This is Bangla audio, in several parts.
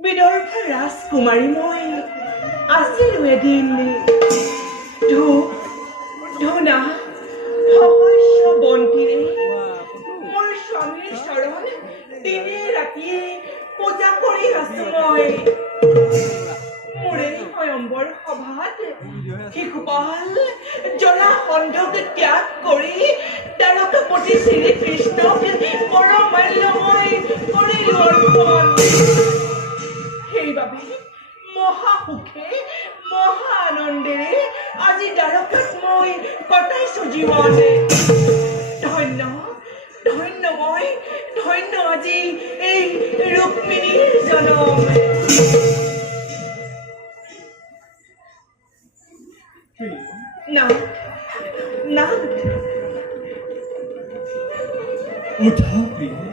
বিদৰ্ভৰ ৰাজকুমাৰী মই আছিলো এদিন ধূপ, ধূনা সহস্ৰ বন্তিৰে মোৰ স্বামীৰ চৰণ দিনে ৰাতিয়ে পূজা কৰি আছো মই। মোৰে স্বয়ম্বৰ সভাত শিশুপাল জলাসন্ধক ত্যাগ কৰি দ্বাৰকাপতি শ্ৰীকৃষ্ণক পৰমাল্য মই কৰিলো অৰ্পণ। সেইবাবে মহাসুখে মহা আনন্দেৰে আজি দ্বাৰকাত মই কটাইছো জীৱন ধন্য ধন্য মই, ধন্য আজি এই ৰুক্মিণীৰ জনম। না না। উঠা প্রিয়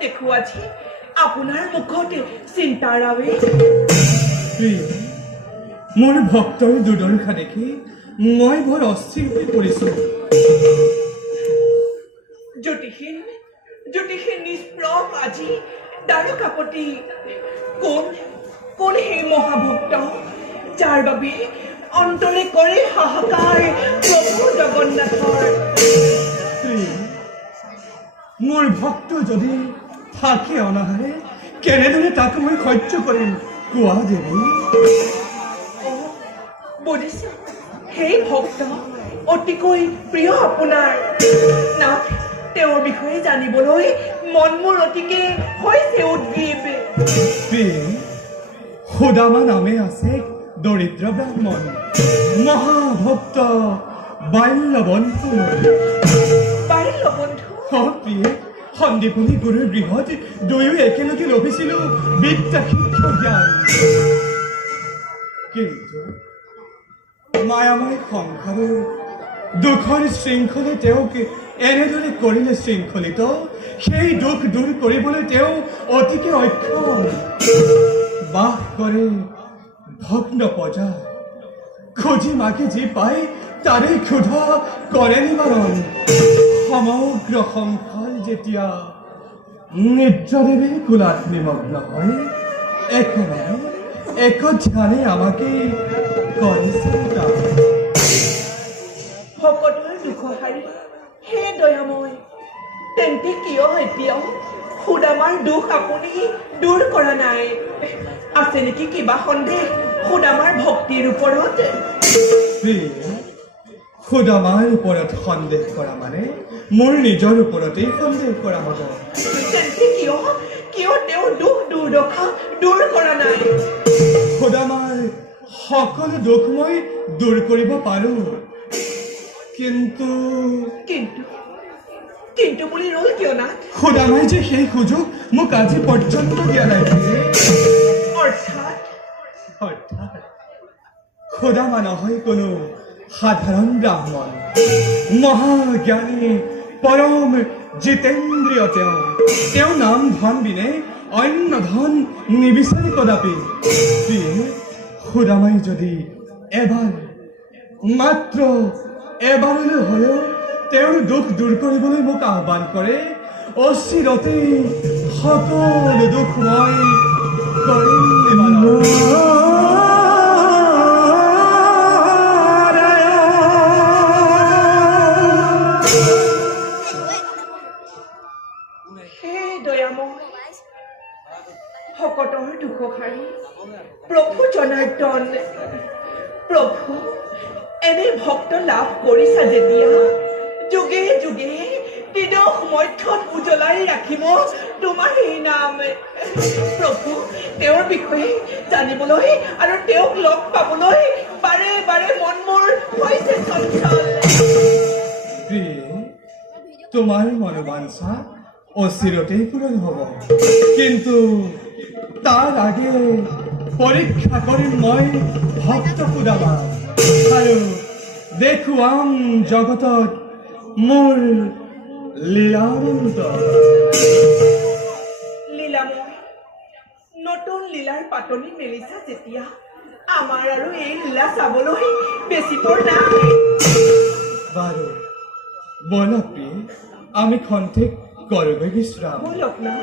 কিয় আপোনাৰ মুখতে চিন্তাৰ আৱেশ প্ৰিয় মোৰ ভক্তৰ দুৰ্দশা দেখি মই বৰ অস্থিৰ হৈ পৰিছোঁ জ্যোতিষীন জ্যোতিষীন নিষ্প্ৰভ আজি দ্বাৰকাপতি কোন কোন সেই মহাভক্ত যাৰ বাবে অন্তৰে কৰে হাহাকাৰ প্ৰভু জগন্নাথৰ। মোৰ ভক্ত যদি থাকে অনাহাৰে কেনেদৰে তাক মই সহ্য কোৱা দেৱী অ, বুজিছো সেই ভক্ত অতিকৈ প্ৰিয় আপোনাৰ নাথ তেওঁৰ বিষয়ে জানিবলৈ মন মোৰ অতিকে হৈছে উদ্গ্ৰীৱ প্ৰিয় সুদামা নামে আছে দৰিদ্ৰ ব্ৰাহ্মণ। মহাভক্ত পাৰিল বন্ধু অ প্ৰিয়ে। সন্দীপনী গুৰুৰ গৃহত দুয়ো একেলগে লভিছিলো বিদ্যা শিক্ষা জ্ঞান। কিন্তু মায়াময় এনেদৰে কৰিলে সেই দুখ দূৰ কৰিবলৈ তেওঁ অতিকে অক্ষম। বাস কৰে ভগ্ন পজা খুঁজি মাকে যি পায় তাৰে ক্ষুধা কৰে নিবাৰণ সমগ্ৰ সংসাৰ যেতিয়া নিদ্ৰাদেৱে কোলাত নিমগ্ন হয়। একেবাৰে এক ধ্যানে আমাকে চিন্তা সকলোৰে দুখহাৰী। হে দয়াময় তেন্তে কিয় এতিয়াও সুদামাৰ দুখ আপুনি দূৰ কৰা নাই? আছে নেকি কিবা সন্দেহ সুদামাৰ ভক্তিৰ ওপৰত? খুদামাৰ ওপৰত সন্দেহ কৰা মানে মোৰ নিজৰ ওপৰতেই সন্দেহ কৰা হ'ব। কিয়? কিয় তেওঁৰ দুখ দুৰ্দশা দূৰ কৰা নাই? খুদামাৰ সকলো দুখ মই দূৰ কৰিব পাৰো। কিন্তু কিন্তু কিন্তু বুলি ৰ'ল কিয় না? খুদামাই যে সেই সুযোগ মোক আজি পৰ্যন্ত দিয়া নাই। অৰ্থাৎ অৰ্থাৎ খুদামা নহয় কোনো সাধাৰণ ব্ৰাহ্মণ মহাজ্ঞানী পৰম জিতেন্দ্ৰিয় তেওঁ। নাম ধন বিনে অন্য ধন নিবিচাৰে কদাপি। প্ৰিয়ে যদি এবাৰ, মাত্ৰ এবাৰলৈ হ'লেও তেওঁৰ দুখ দূৰ কৰিবলৈ মোক আহ্বান কৰে, অচিৰতে সকলো দুখ মই কৰিম। প্ৰভু জনাৰ্দন প্ৰভু এনে ভক্ত লাভ কৰিছা যেতিয়া। যুগে যুগে দিনক মধ্যত উজ্বলাই ৰাখিব তোমাৰ এই নাম। প্ৰভু, তেওঁৰ বিষয়ে জানিবলৈ আৰু তেওঁক লগ পাবলৈ বাৰে বাৰে মন মোৰ হৈছে তোমাৰ মনোবাঞ্ছা অচিৰতেই পূৰণ হ'ব। কিন্তু তাৰ আগে পৰীক্ষা কৰিম মই ভক্ত সুদামা আৰু দেখুৱাম জগতত মোৰ লীলানন্দ লীলাময় নতুন লীলাৰ পাতনি মেলিছা যেতিয়া। আমাৰ আৰু এই লীলা চাবলৈ বেছি পৰ নাই। বাৰু ব'লা প্ৰিয়ে আমি খন্তেক কৰোগৈ বিশ্ৰাম। বলক না।